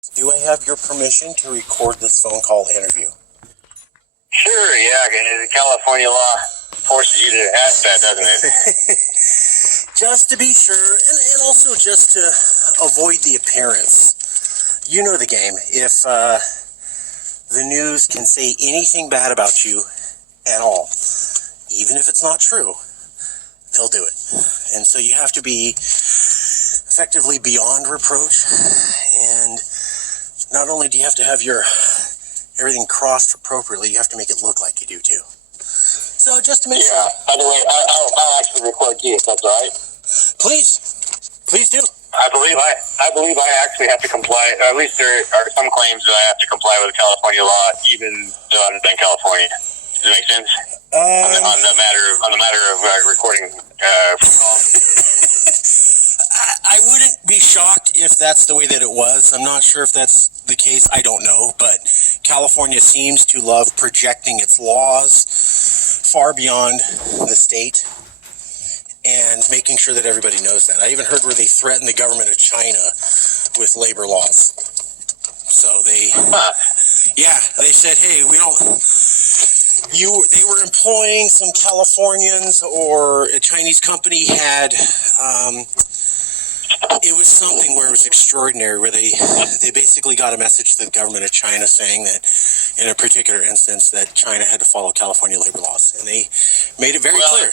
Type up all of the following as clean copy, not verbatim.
Do I have your permission to record this phone call interview? Sure, yeah. California law forces you to ask that, doesn't it? Just to be sure, and also just to avoid the appearance. You know the game. If the news can say anything bad about you at all, even if it's not true, they'll do it. And so you have to be effectively beyond reproach, and not only do you have to have your everything crossed appropriately, you have to make it look like you do too. So just to make sure. By the way, I'll actually record you if that's all right. Please do. I believe I actually have to comply. At least there are some claims that I have to comply with California law, even though I'm in California. Does that make sense? On the matter of recording phone calls. I wouldn't be shocked if that's the way that it was. I'm not sure if that's the case. I don't know. But California seems to love projecting its laws far beyond the state and making sure that everybody knows that. I even heard where they threatened the government of China with labor laws. So they said, hey, they were employing some Californians, or a Chinese company had, it was something where it was extraordinary, where they basically got a message to the government of China saying that in a particular instance that China had to follow California labor laws, and they made it very clear.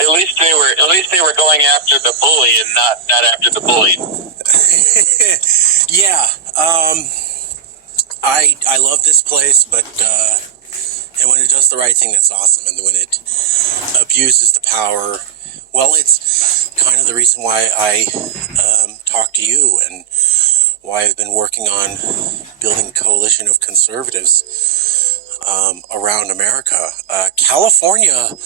At least they were going after the bully and not after the bullied. Yeah. I love this place, but and when it does the right thing, that's awesome. And when it abuses the power, well, it's kind of the reason why I talk to you and why I've been working on building a coalition of conservatives around America. California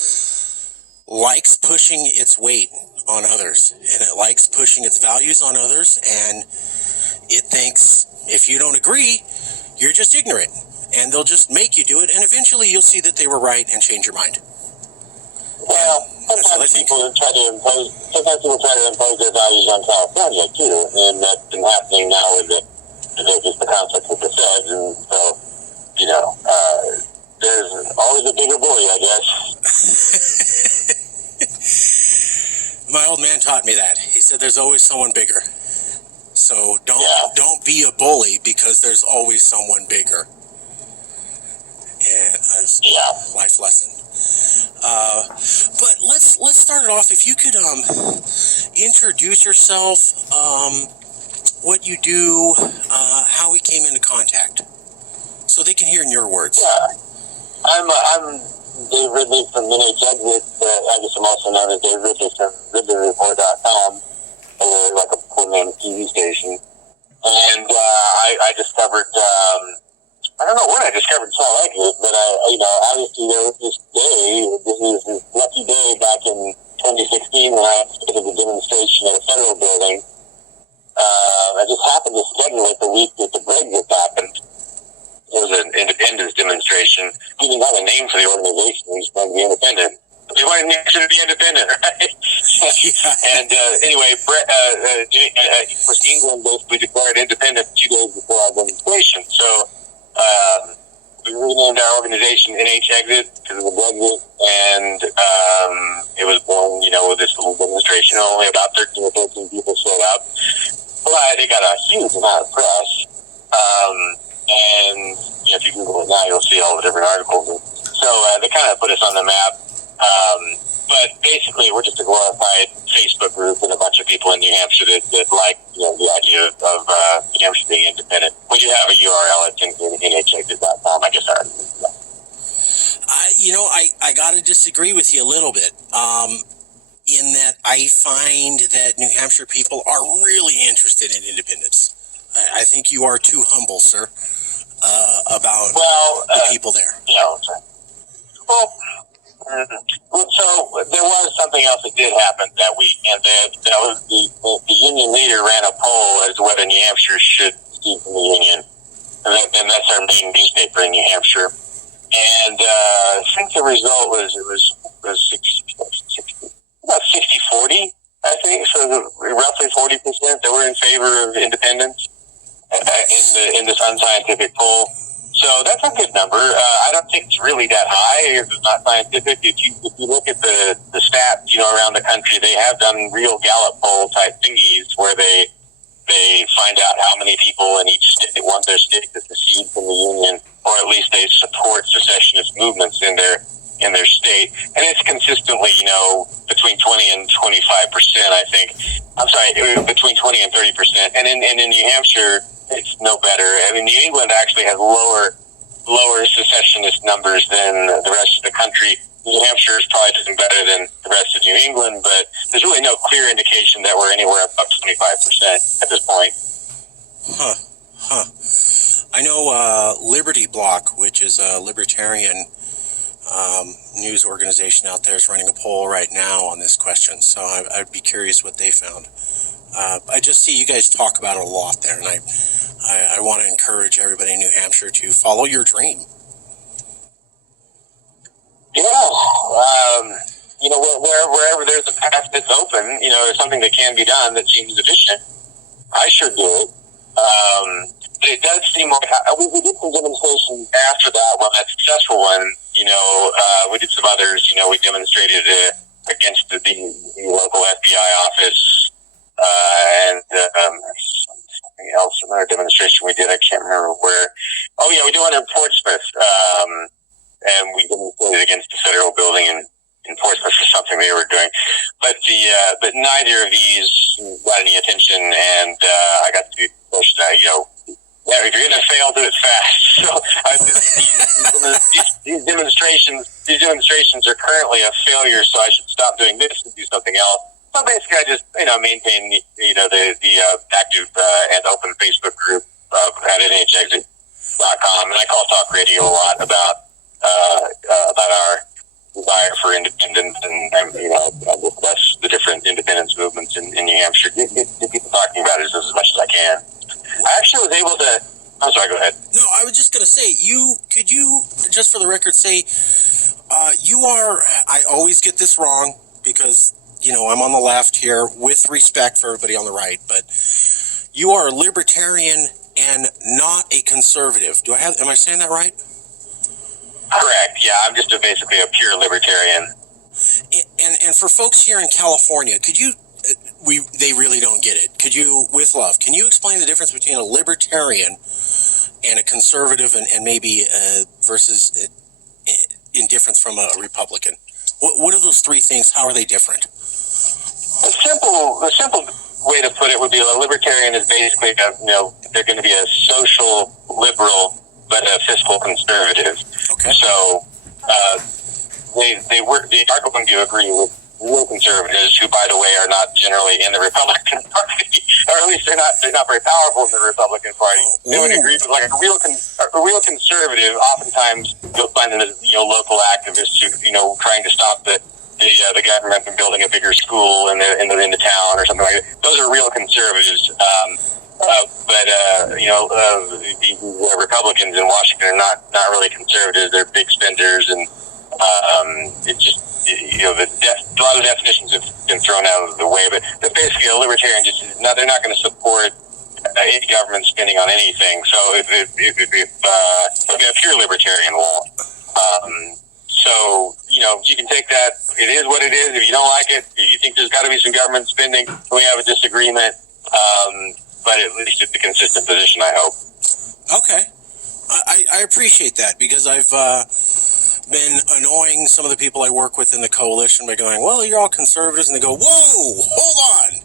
likes pushing its weight on others, and it likes pushing its values on others, and it thinks if you don't agree, you're just ignorant, and they'll just make you do it, and eventually you'll see that they were right and change your mind. Well, sometimes people try to impose their values on California too, and that's been happening now with just the conflict with the feds, and so there's always a bigger bully, I guess. My old man taught me that. He said there's always someone bigger. So don't be a bully, because there's always someone bigger. And life lesson. But let's start it off. If you could introduce yourself, what you do, how we came into contact, so they can hear in your words. Yeah, I'm Dave Ridley from NH. I guess I'm also known as Dave Ridley from Ridley Report.com, like a full-name TV station. And I discovered, I don't know when I discovered Calexit, but obviously there was this lucky day back in 2016 when I did a demonstration at a federal building. I just happened to schedule it the week that the Brexit happened. It was an independence demonstration. We didn't have a name for the organization. We just wanted to be independent. We wanted to be independent, right? And anyway, England basically declared independent 2 days before our demonstration. So we renamed our organization NH Exit because of the Brexit, and it was born, with this little demonstration. Only about 13 or 14 people showed up, but it got a huge amount of press. And if you Google it now, you'll see all the different articles. So they kind of put us on the map. But basically, we're just a glorified Facebook group with a bunch of people in New Hampshire that like the idea of New Hampshire being independent. We do have a URL at nhexit.com. I guess I got to disagree with you a little bit. In that I find that New Hampshire people are really interested in independence. I think you are too humble, sir, about the people there. So there was something else that did happen that week, and that was the union leader ran a poll as to whether New Hampshire should secede from the union, and that's our main newspaper in New Hampshire. And I think the result was about 60-40, I think, so roughly 40% that were in favor of independence. in this unscientific poll. So that's a good number. I don't think it's really that high if it's not scientific. If you look at the stats, around the country, they have done real Gallup poll type thingies where they find out how many people in each state want their state to secede from the union, or at least they support secessionist movements in their state, and it's consistently, between 20 and 25%. I think. I'm sorry, between 20 and 30%. And in New Hampshire, it's no better. I mean, New England actually has lower secessionist numbers than the rest of the country. New Hampshire is probably doing better than the rest of New England, but there's really no clear indication that we're anywhere above 25% at this point. I know Liberty Block, which is a libertarian news organization out there, is running a poll right now on this question, so I'd be curious what they found. I just see you guys talk about it a lot there, and I want to encourage everybody in New Hampshire to follow your dream. Yeah, wherever there's a path that's open, there's something that can be done that seems efficient. I sure do it. But it does seem like we did some demonstrations after that successful one. We did some others. We demonstrated against the local FBI office and something else. Another demonstration we did. I can't remember where. Oh yeah, we did one in Portsmouth, and we demonstrated against the federal building in Portsmouth for something they were doing. But but neither of these got any attention, and I got to be pushed. Yeah, if you're going to fail, do it fast. So these demonstrations are currently a failure. So I should stop doing this and do something else. So basically, I just maintain the active and open Facebook group at NHexit.com, and I call talk radio a lot about our desire for independence and discuss the different independence movements in New Hampshire. Get people talking about it as much as I can. I actually was able to. I'm sorry. Go ahead. No, I was just going to say, could you just for the record say you are. I always get this wrong because I'm on the left here, with respect for everybody on the right, but you are a libertarian and not a conservative. Am I saying that right? Correct. Yeah, I'm just basically a pure libertarian. And for folks here in California, could you? They really don't get it. Could you, with love, can you explain the difference between a libertarian and a conservative, and maybe versus in difference from a Republican? What are those three things? How are they different? The simple way to put it would be a libertarian is basically they're going to be a social liberal but a fiscal conservative. Okay. So they are going to agree with real conservatives, who, by the way, are not generally in the Republican Party, or at least they're not very powerful in the Republican Party. They would agree with a real conservative. Oftentimes, you'll find them as local activists who trying to stop the government from building a bigger school in the town or something like that. Those are real conservatives. The Republicans in Washington are not really conservatives. They're big spenders, and it's just a lot of definitions have been thrown out of the way. But basically, a libertarian they're not going to support any government spending on anything. So if it'll be a pure libertarian law. So you can take that. It is what it is. If you don't like it, if you think there's got to be some government spending, we have a disagreement. But at least it's a consistent position, I hope. Okay. I appreciate that, because I've been annoying some of the people I work with in the coalition by going, well, you're all conservatives, and they go, whoa, hold on.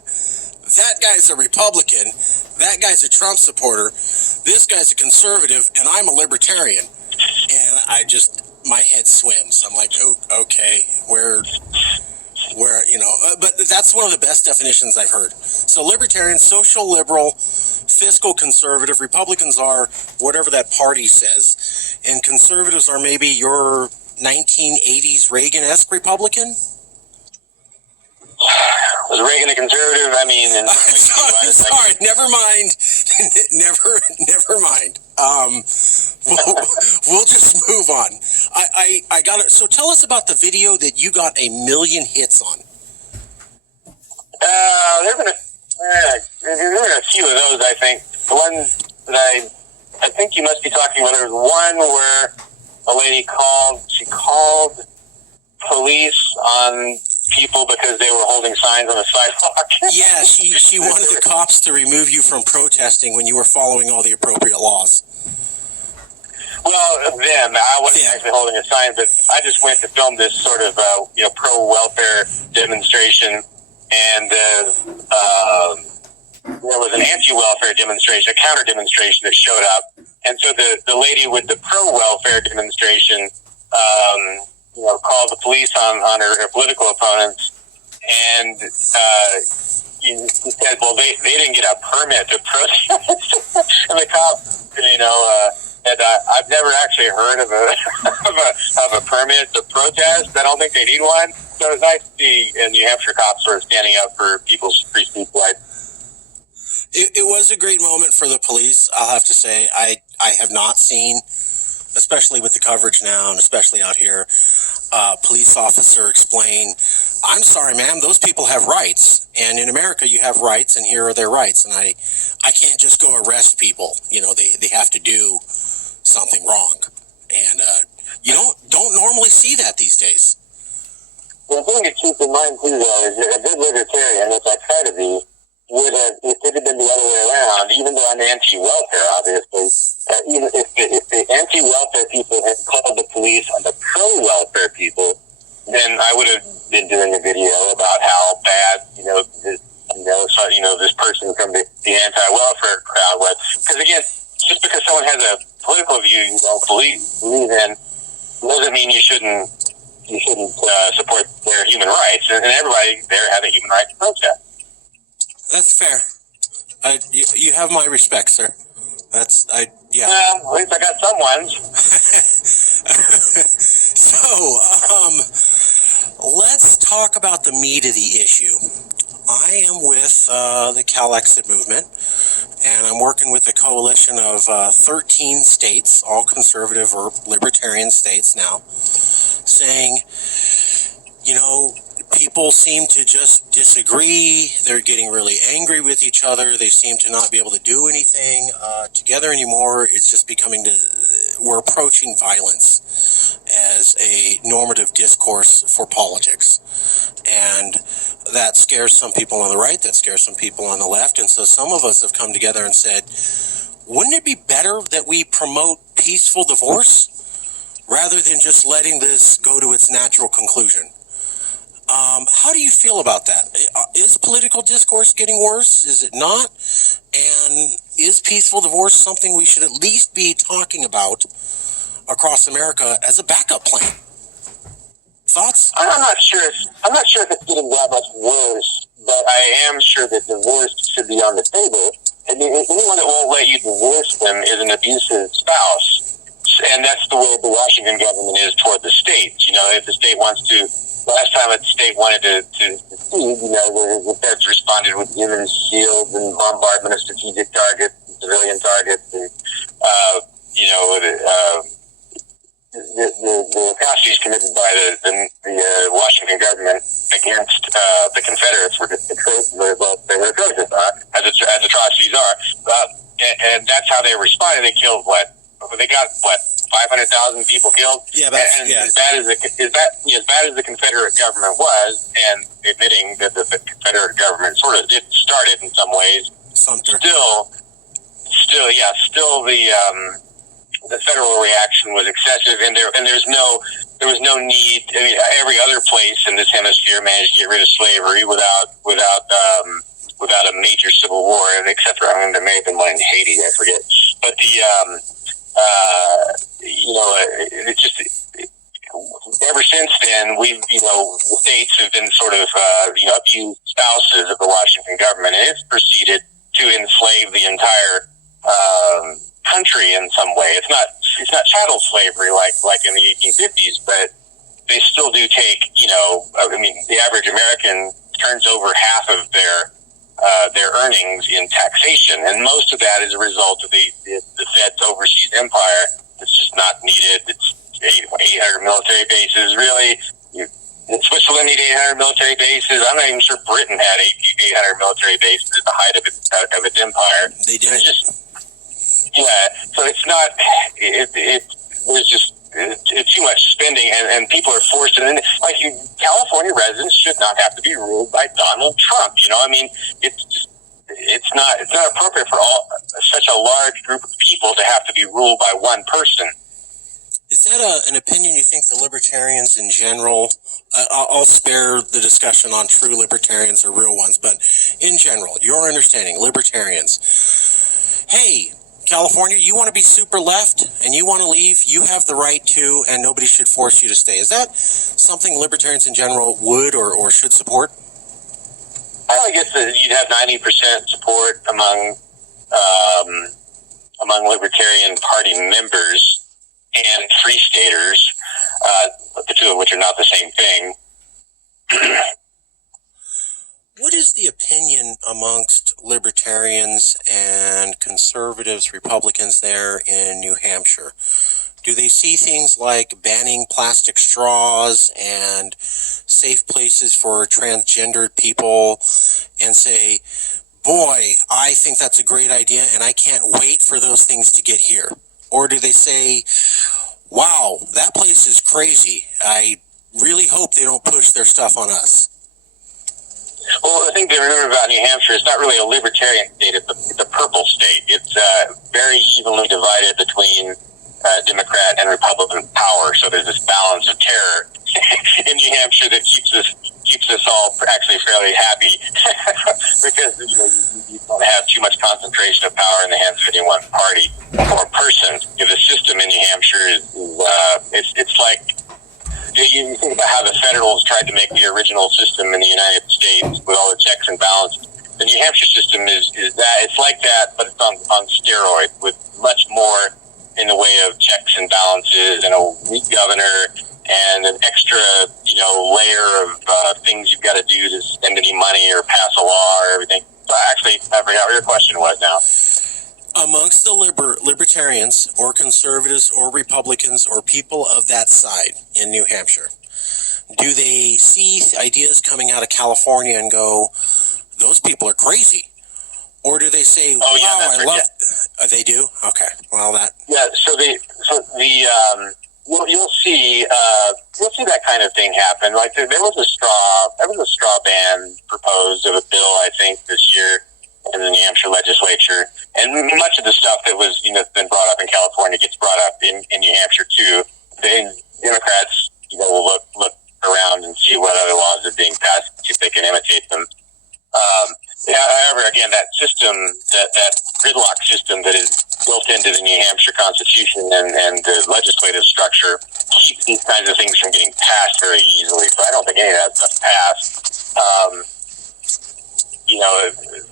That guy's a Republican. That guy's a Trump supporter. This guy's a conservative, and I'm a libertarian. And my head swims. I'm like, oh, okay, where, but that's one of the best definitions I've heard. So libertarian, social liberal, fiscal conservative. Republicans are whatever that party says, and conservatives are maybe your 1980s Reagan-esque Republican. Was Reagan a conservative? I mean, sorry, never mind. never mind. We'll just move on. I got it. So tell us about the video that you got 1 million hits on. There have been a few of those, I think. The one that I I think you must be talking about, there was one where a lady called police on people because they were holding signs on the sidewalk. Yeah, she wanted the cops to remove you from protesting when you were following all the appropriate laws. Well, them. I wasn't actually holding a sign, but I just went to film this sort of, pro-welfare demonstration, and there was an anti-welfare demonstration, a counter-demonstration that showed up. And so the lady with the pro-welfare demonstration, called the police on her political opponents, and he said, well, they didn't get a permit to protest. And the cop, and I've never actually heard of a permit to protest. I don't think they need one. So it was nice to see New Hampshire cops sort of standing up for people's free speech rights. It was a great moment for the police, I'll have to say. I have not seen, especially with the coverage now and especially out here, police officer explain, I'm sorry, ma'am, those people have rights. And in America, you have rights, and here are their rights. And I can't just go arrest people. They have to do something wrong. And you don't normally see that these days. The thing to keep in mind, too, though, is that a good libertarian, which I try to be, would have, if it had been the other way around, even though I'm anti-welfare, obviously, even if the anti-welfare people had called the police on the pro-welfare people, then I would have been doing a video about how bad, this person from the anti-welfare crowd was. Because again, just because someone has a political view you don't believe in, doesn't mean you shouldn't support their human rights. And everybody there has a human right to protest. That's fair. You have my respect, sir. Yeah. Well, at least I got some ones. So, let's talk about the meat of the issue. I am with the Calexit movement, and I'm working with a coalition of 13 states, all conservative or libertarian states now, saying, people seem to just disagree. They're getting really angry with each other. They seem to not be able to do anything together anymore. It's just we're approaching violence as a normative discourse for politics. And that scares some people on the right, that scares some people on the left. And so some of us have come together and said, wouldn't it be better that we promote peaceful divorce rather than just letting this go to its natural conclusion? How do you feel about that? Is political discourse getting worse? Is it not? And is peaceful divorce something we should at least be talking about across America as a backup plan? Thoughts? I'm not sure if it's getting that much worse, but I am sure that divorce should be on the table. And anyone that won't let you divorce them is an abusive spouse. And that's the way the Washington government is toward the states. If the state wants to, last time the state wanted to secede, the feds responded with human shields and bombardment of strategic targets, and civilian targets, and, the atrocities committed by the Washington government against the Confederates were atrocious, as atrocities are. And that's how they responded. They killed they got 500,000 people killed. Yeah, as bad as the Confederate government was, and admitting that the Confederate government sort of did start it in some ways. Still the federal reaction was excessive, and there was no need. I mean, every other place in this hemisphere managed to get rid of slavery without a major civil war, and except for there may have been one in Haiti, I forget. But it's just ever since then, the states have been sort of abused spouses of the Washington government, and it's proceeded to enslave the entire country in some way. It's not chattel slavery like in the 1850s, but they still do take. The average American turns over half of their earnings in taxation, and most of that is a result of the Fed's overseas empire. It's just not needed. It's 800 military bases, really. Switzerland need 800 military bases. I'm not even sure Britain had 800 military bases at the height of its empire. They did. Yeah, so it's not. There's just it's too much spending, and people are forced. And like California residents should not have to be ruled by Donald Trump. You know, I mean, it's not appropriate for such a large group of people to have to be ruled by one person. Is that an opinion you think the libertarians in general? I'll spare the discussion on true libertarians or real ones, but in general, your understanding, libertarians. Hey, California, you want to be super left and you want to leave, you have the right to, and nobody should force you to stay. Is that something libertarians in general would or should support? I guess that you'd have 90% support among Libertarian Party members and Free Staters, the two of which are not the same thing. What is the opinion amongst libertarians and conservatives, Republicans there in New Hampshire? Do they see things like banning plastic straws and safe places for transgendered people and say, boy, I think that's a great idea and I can't wait for those things to get here? Or do they say, wow, that place is crazy. I really hope they don't push their stuff on us? Well, the thing to remember about New Hampshire, it's not really a libertarian state. It's a purple state. It's very evenly divided between Democrat and Republican power. So there's this balance of terror in New Hampshire that keeps us all actually fairly happy because you don't have too much concentration of power in the hands of any one party or person. The system in New Hampshire is it's like. You think about how the Federals tried to make the original system in the United States with all the checks and balances. The New Hampshire system is that. It's like that, but it's on steroids with much more in the way of checks and balances and a weak governor and an extra, layer of things you've got to do to spend any money or pass a law or everything. So actually, I forgot what your question was now. Amongst the libertarians or conservatives or Republicans or people of that side in New Hampshire, do they see ideas coming out of California and go, those people are crazy? Or do they say, wow, I love... Yeah. They do? Okay. Well, that... Yeah, you'll see that kind of thing happen. Like there was a straw ban proposed of a bill, I think, this year in the New Hampshire legislature, and much of the stuff that was been brought up in California gets brought up in New Hampshire too. The Democrats will look around and see what other laws are being passed, see if they can imitate them. However, again, that system, that gridlock system that is built into the New Hampshire Constitution and the legislative structure keeps these kinds of things from getting passed very easily. So I don't think any of that stuff passed.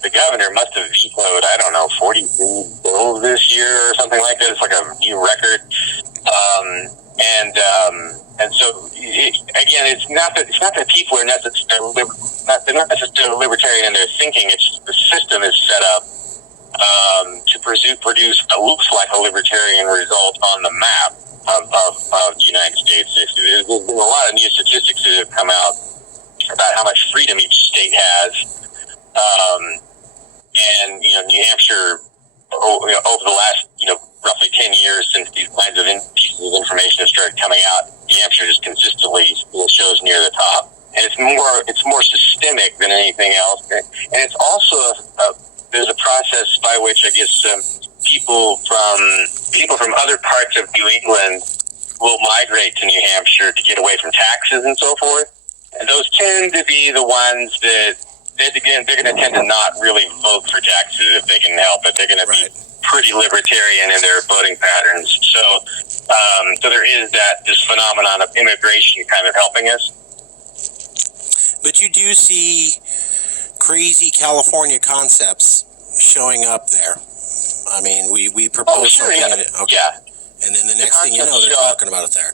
The governor must have vetoed, 43 bills this year or something like that. It's like a new record. And so it's not that people are they're not necessarily libertarian in their thinking. It's just the system is set up to produce what looks like a libertarian result on the map of the United States. There's been a lot of new statistics that have come out about how much freedom each state has. And New Hampshire, over the last roughly 10 years since these kinds of pieces of information have started coming out, New Hampshire just consistently shows near the top, and it's more systemic than anything else. And it's also there's a process by which I guess people from other parts of New England will migrate to New Hampshire to get away from taxes and so forth, and those tend to be the ones that. Again, they're going to tend to not really vote for taxes if they can help it. They're going to be pretty libertarian in their voting patterns. So there is this phenomenon of immigration kind of helping us. But you do see crazy California concepts showing up there. I mean, we propose something. Yeah. Yeah. And then the next thing you know, they're talking about it there.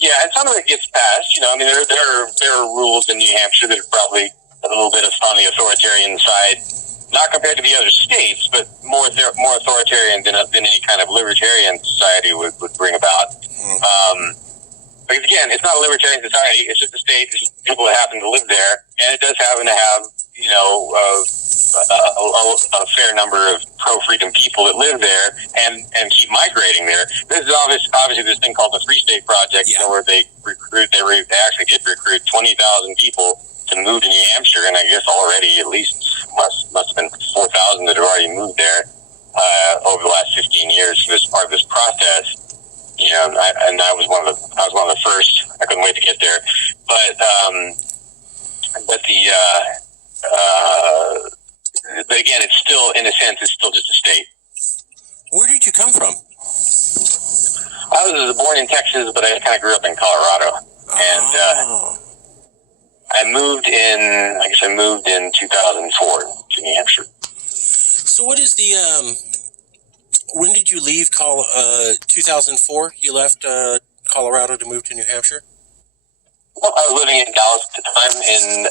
Yeah, and some of it gets passed. There are rules in New Hampshire that are probably a little bit on the authoritarian side, not compared to the other states, but more authoritarian than any kind of libertarian society would bring about. But again, it's not a libertarian society; it's just a state. There's people that happen to live there, and it does happen to have a fair number of pro-freedom people that live there and keep migrating there. This is obviously this thing called the Free State Project, where they actually did recruit 20,000 people to move to New Hampshire, and I guess already at least must have been 4,000 that have already moved there over the last 15 years for this part of this process. I was one of the first. I couldn't wait to get there, but again, it's still, in a sense, it's still just a state. Where did you come from? I was born in Texas, but I kind of grew up in Colorado, and I moved in 2004 to New Hampshire. So, what is the when did you leave 2004? You left Colorado to move to New Hampshire? Well, I was living in Dallas at the time in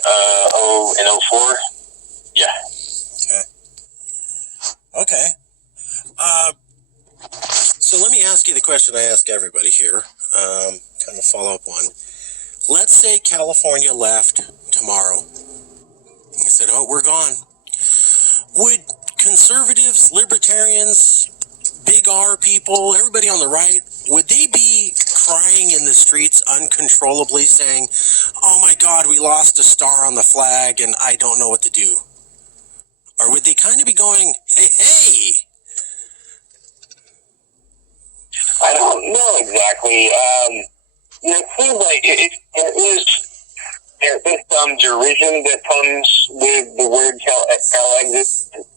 04. Yeah. Okay. So let me ask you the question I ask everybody here, kind of follow up one. Let's say California left tomorrow. You said, oh, we're gone. Would conservatives, libertarians, big R people, everybody on the right, would they be crying in the streets uncontrollably saying, oh my God, we lost a star on the flag and I don't know what to do? Or would they kind of be going, hey? I don't know exactly. It seems like there's some derision that comes with the word Calexit.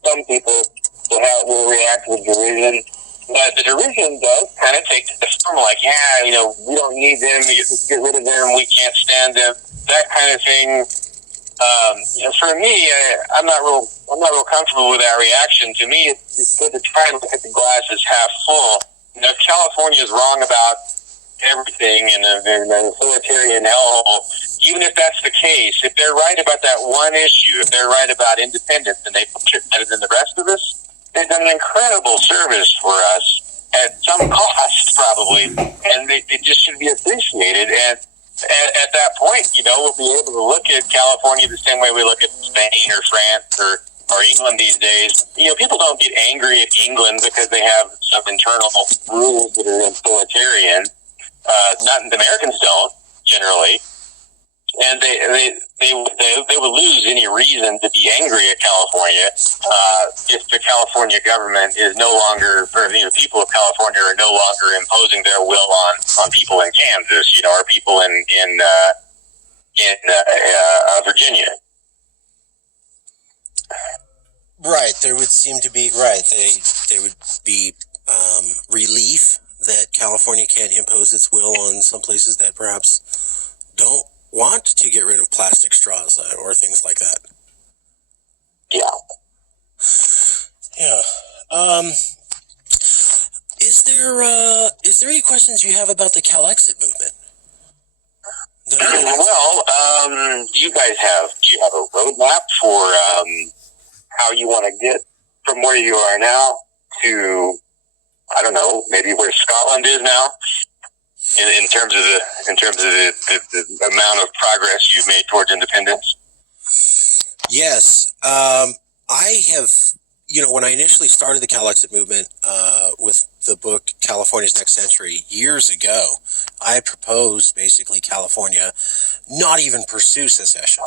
Some people will react with derision. But the derision does kind of take the form like, we don't need them, get rid of them, we can't stand them, that kind of thing. For me, I'm not real comfortable with that reaction. To me, it's good to try and look at the glass as half full. If California is wrong about everything and the authoritarian hellhole, even if that's the case, if they're right about that one issue, if they're right about independence and they put it better than the rest of us, they've done an incredible service for us at some cost, probably, and they just should be appreciated. And at that point, we'll be able to look at California the same way we look at Spain or France or England these days. People don't get angry at England because they have some internal rules that are authoritarian. Not the Americans don't generally, and they would lose any reason to be angry at California if the California government is no longer, or people of California are no longer imposing their will on people in Kansas, or people in Virginia. Right, there would seem to be They would be relief that California can't impose its will on some places that perhaps don't want to get rid of plastic straws or things like that. Yeah. Is there any questions you have about the Calexit movement? Well, do you have a roadmap for how you want to get from where you are now to, I don't know, maybe where Scotland is now, in terms of the amount of progress you've made towards independence? Yes, I have. When I initially started the Calexit movement with the book California's Next Century years ago, I proposed basically California not even pursue secession,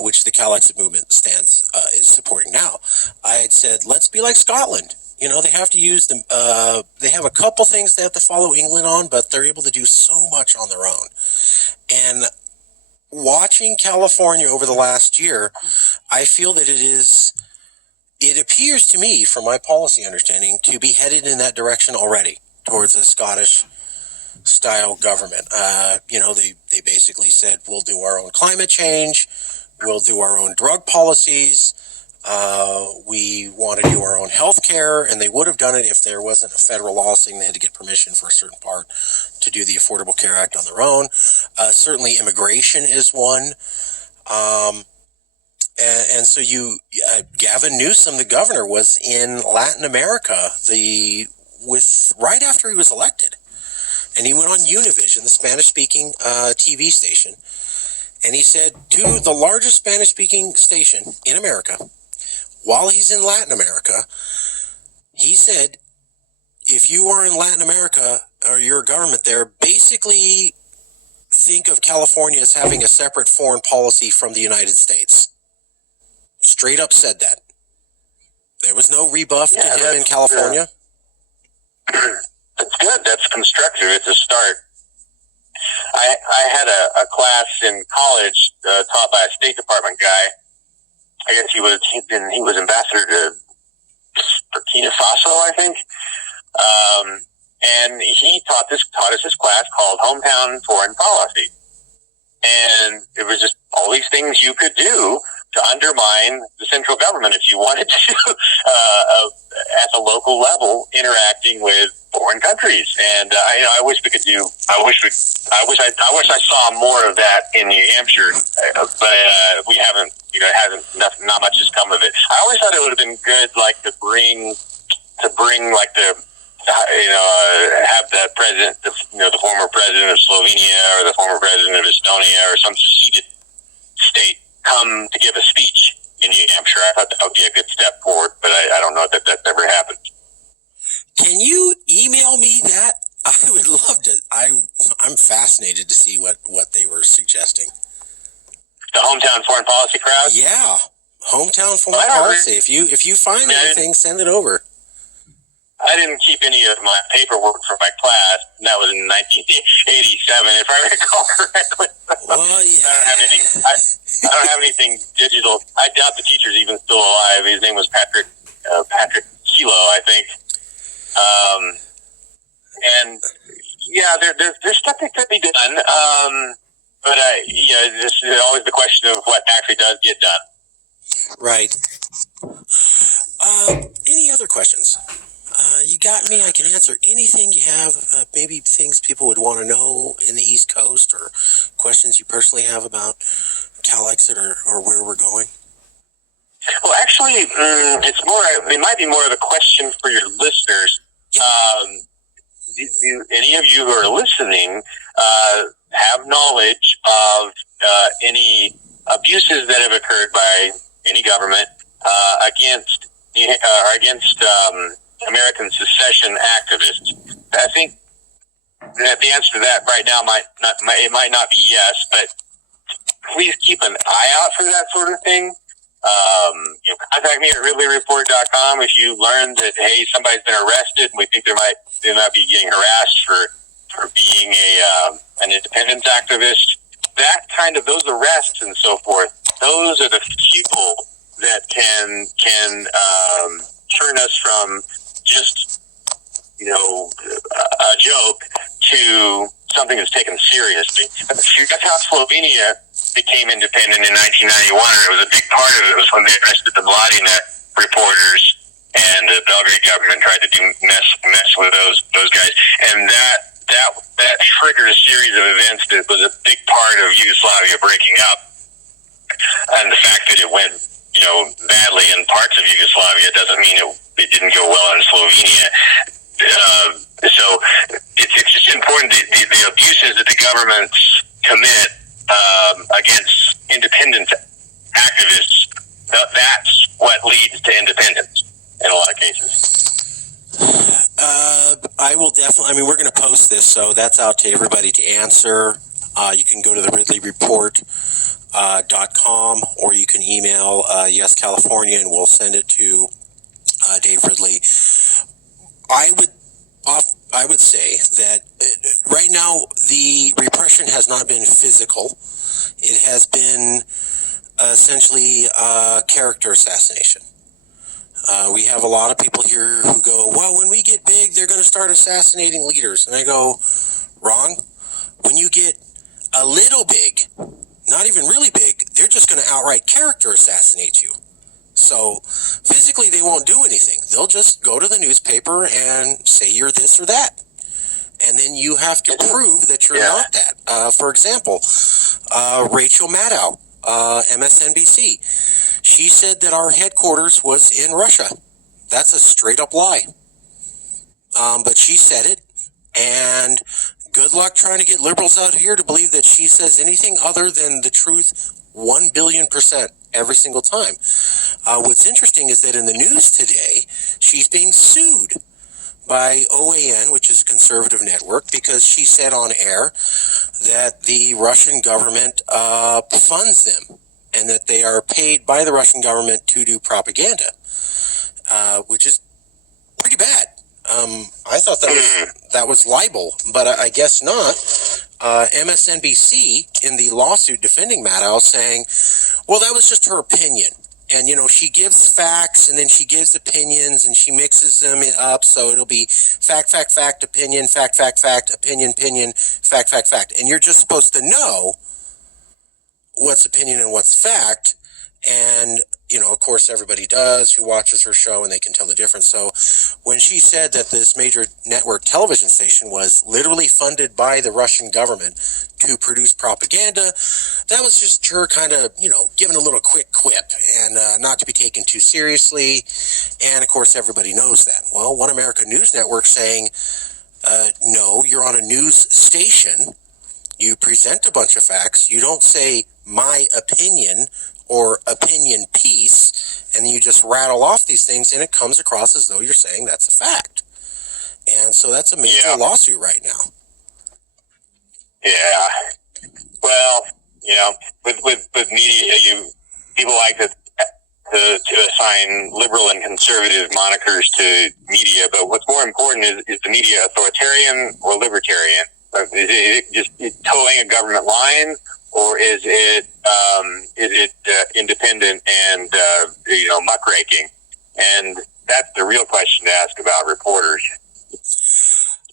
which the Calexit movement is supporting now. I had said, let's be like Scotland. They have to use them. They have a couple things they have to follow England on, but they're able to do so much on their own. And watching California over the last year, I feel that it appears to me, from my policy understanding, to be headed in that direction already, towards a Scottish-style government. They basically said, we'll do our own climate change, we'll do our own drug policies, we want to do our own health care, and they would have done it if there wasn't a federal law saying they had to get permission for a certain part to do the Affordable Care Act on their own. Certainly immigration is one. And so Gavin Newsom, the governor, was in Latin America right after he was elected, and he went on Univision, the Spanish-speaking TV station, and he said to the largest Spanish-speaking station in America, while he's in Latin America, he said, if you are in Latin America or you're a government there, basically think of California as having a separate foreign policy from the United States. Straight up said that. There was no rebuff to him in California. That's good. That's constructive. It's a start. I had a class in college taught by a State Department guy. I guess he was ambassador to Burkina Faso, I think. And he taught us this class called Hometown Foreign Policy. And it was just all these things you could do to undermine the central government if you wanted to, at the local level, interacting with foreign countries. And I wish we could do. I wish I saw more of that in New Hampshire, but we haven't. Not much has come of it. I always thought it would have been good, like to bring like have the president, the former president of Slovenia or the former president of Estonia or some seceded state come to give a speech in New Hampshire. I thought that would be a good step forward, but I don't know that that's ever happened. Can you email me that? I would love to. I'm fascinated to see what they were suggesting. The Hometown Foreign Policy crowd? Yeah, Hometown Foreign Policy. If you find anything, send it over. I didn't keep any of my paperwork for my class, and that was in 1987, if I recall correctly. Well, yeah. I don't have anything digital. I doubt the teacher's even still alive. His name was Patrick Kilo, I think. And yeah, there's stuff that could be done. But this is always the question of what actually does get done. Right. Any other questions? You got me. I can answer anything you have. Maybe things people would want to know in the East Coast, or questions you personally have about Calexit or where we're going. Well, actually, it might be more of a question for your listeners. Do any of you who are listening have knowledge of any abuses that have occurred by any government against American secession activists? I think that the answer to that right now might not be yes, but please keep an eye out for that sort of thing. Contact me at RidleyReport.com if you learn that, hey, somebody's been arrested and we think they might be getting harassed for being an independence activist. Those arrests and so forth, those are the people that can turn us from just a joke to something that's taken seriously. That's how Slovenia became independent in 1991. It was a big part of it was when they arrested the Mladina reporters, and the Belgrade government tried to mess with those guys, and that triggered a series of events that was a big part of Yugoslavia breaking up. And the fact that it went badly in parts of Yugoslavia doesn't mean it didn't go well in Slovenia. So it's just important that the abuses that the governments commit against independence activists, that's what leads to independence in a lot of cases. I will definitely, we're going to post this, so that's out to everybody to answer. You can go to the Ridley Report .com, or you can email Yes California, and we'll send it to Dave Ridley. I would say that right now the repression has not been physical. It has been essentially character assassination. We have a lot of people here who go, well, when we get big, they're going to start assassinating leaders. And I go, wrong. When you get a little big, not even really big, they're just going to outright character assassinate you. So physically, they won't do anything. They'll just go to the newspaper and say you're this or that. And then you have to prove that you're not that. For example, Rachel Maddow, MSNBC, she said that our headquarters was in Russia. That's a straight up lie. But she said it, and good luck trying to get liberals out here to believe that she says anything other than the truth 1,000,000,000% every single time. What's interesting is that in the news today, she's being sued by OAN, which is a conservative network, because she said on air that the Russian government funds them and that they are paid by the Russian government to do propaganda, which is pretty bad. I thought that was libel, but I guess not. MSNBC in the lawsuit defending Maddow saying, well, that was just her opinion. And, she gives facts and then she gives opinions and she mixes them up. So it'll be fact, opinion, fact, opinion, fact, fact. And you're just supposed to know what's opinion and what's fact. And, of course, everybody does who watches her show, and they can tell the difference. So when she said that this major network television station was literally funded by the Russian government to produce propaganda, that was just her kind of, giving a little quick quip and not to be taken too seriously. And, of course, everybody knows that. Well, One America News Network saying, no, you're on a news station. You present a bunch of facts. You don't say my opinion or opinion piece, and then you just rattle off these things, and it comes across as though you're saying that's a fact. And so that's a major lawsuit right now. Yeah. Well, with media, people like to assign liberal and conservative monikers to media, but what's more important is the media authoritarian or libertarian? Is it just towing a government line, or is it independent and muckraking? And that's the real question to ask about reporters.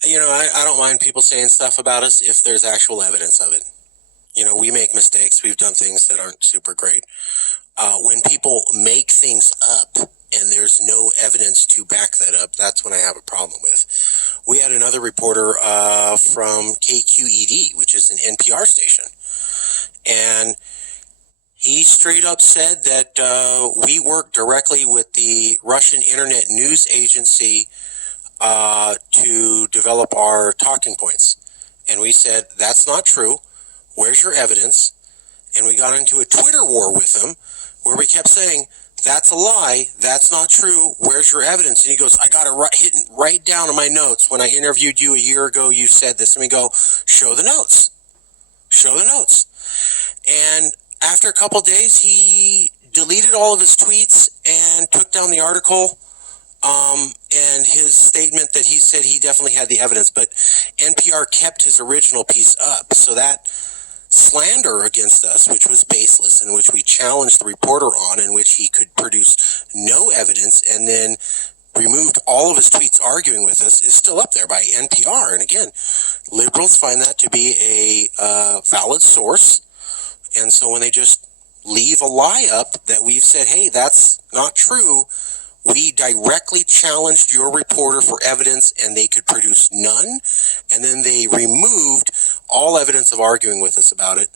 I don't mind people saying stuff about us if there's actual evidence of it. We make mistakes. We've done things that aren't super great. When people make things up and there's no evidence to back that up, that's when I have a problem with. We had another reporter from KQED, which is an NPR station, and he straight up said that we work directly with the Russian Internet News Agency to develop our talking points. And we said, that's not true. Where's your evidence? And we got into a Twitter war with him where we kept saying, that's a lie. That's not true. Where's your evidence? And he goes, I got it right down in my notes. When I interviewed you a year ago, you said this. And we go, show the notes. Show the notes. And after a couple of days, he deleted all of his tweets and took down the article and his statement that he said he definitely had the evidence. But NPR kept his original piece up. So that slander against us, which was baseless, and which we challenged the reporter on, in which he could produce no evidence and then removed all of his tweets arguing with us, is still up there by NPR. And again, liberals find that to be a valid source. And so when they just leave a lie up that we've said, hey, that's not true, we directly challenged your reporter for evidence and they could produce none. And then they removed all evidence of arguing with us about it.